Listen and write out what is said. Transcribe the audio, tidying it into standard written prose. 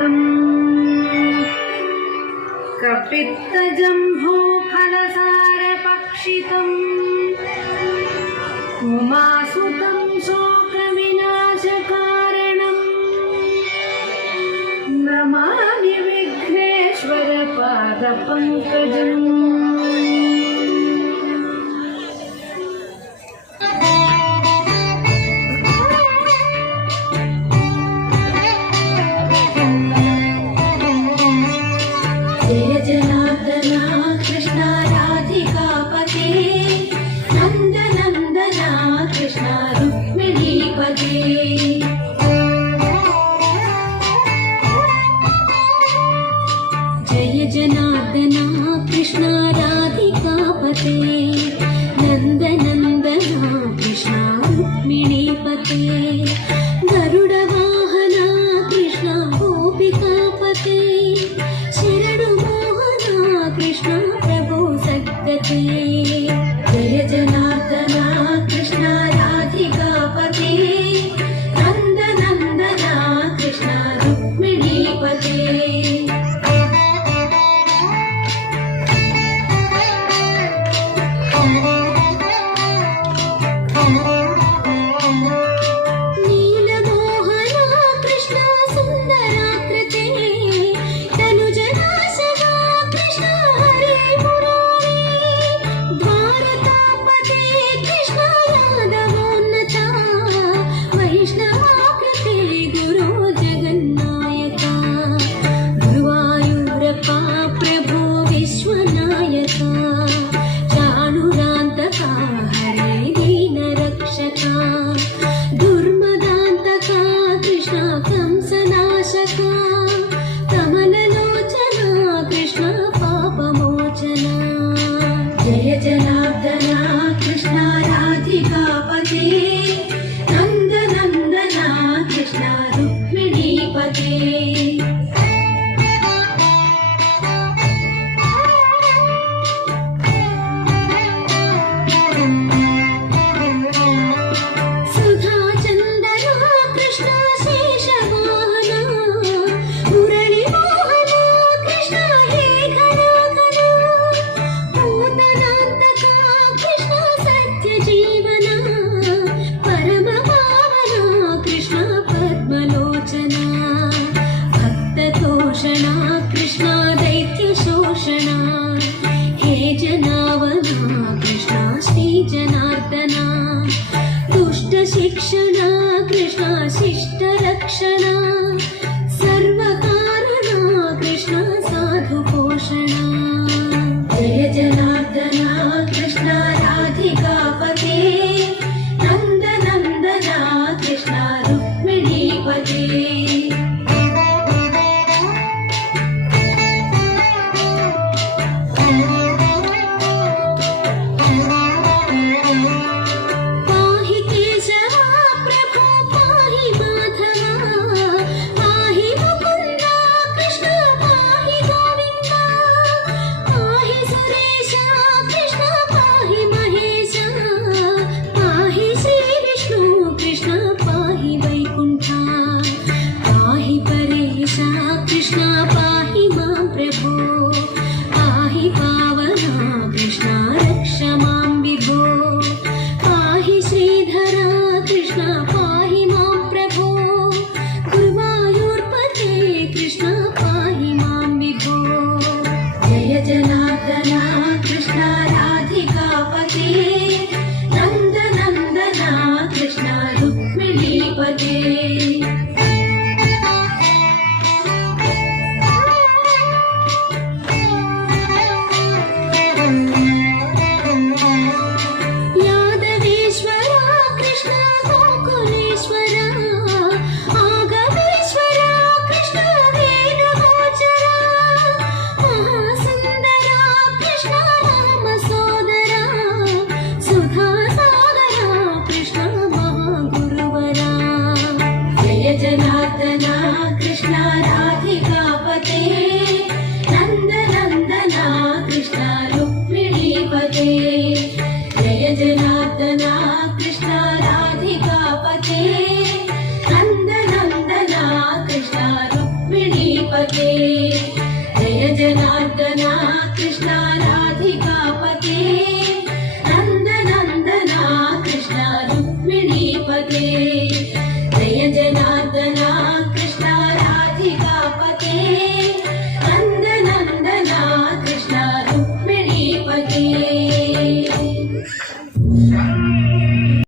कपित्तजम्भूफलसारभक्षितम् उमासुतं शोकविनाशकारणम् नमामि विघ्नेश्वरपादपङ्कजम्। जय जनार्दना कृष्ण राधिकापते नन्दनन्दना कृष्ण रुक्मिणीपते। जय जनार्दना कृष्ण राधिकापते नन्दनन्दना कृष्ण रुक्मिणीपते। गरुडवाहना कृष्ण गोपिकापते कृष्ण प्रभो सद्गते। जय जनार्दना कृष्ण राधिकापते नन्दनन्दना कृष्ण रुक्मिणीपते। नीलमोहना कृष्ण सुन्दराकृते तनुजनाशवा कृष्ण हरे मुरारी। द्वारकापते कृष्ण यादवोन्नता वैष्णवाकृते गुरो जगन्नायका। गुरुवायूरप्पा प्रभो विश्वनायका चाणुरान्तका हरे दीनरक्षका। दुर्मदान्तका कृष्ण कंसनाशका कमललोचना कृष्ण पापमोचना। जय जनार्दना कृष्ण राधिकापते नन्दनन्दना कृष्ण रुक्मिणीपते। सुधाचन्दना कृष्ण शेषवाहना मुरळीमोहना कृष्ण हे घनाघना। पूतनान्तका कृष्ण सत्यजीवना परमपावना कृष्ण पद्मलोचना। भक्ततोषणा कृष्ण दैत्यशोषणा हे जनावना कृष्ण श्रीजनार्दना। दुष्टशिक्षणा कृष्ण शिष्टरक्षणा सर्वकारणा कृष्ण साधुपोषणा। जय जनार्दना कृष्ण राधिकापते नन्दनन्दना कृष्ण रुक्मिणीपते। पाहि केशवा प्रभो पाहि माधवा पाहि मुकुन्दा कृष्ण पाहि गोविन्दा। पाहि सुरेशा कृष्ण पाहि महेशा पाहि श्रीविष्णु कृष्ण पाहि वैकुण्ठा। पाहि परेशा कृष्ण पाहि मां प्रभो पाहि पावना कृष्ण रक्ष मां विभो। पाहि श्रीधरा कृष्ण पाहि मां प्रभो गुरुवायूर्पते कृष्ण पाहि मां विभो। जय जनार्दना कृष्ण राधिकापते नन्दनन्दना कृष्ण रुक्मिणीपते। रुक्मिणीपते जय जनार्दना कृष्ण राधिकापते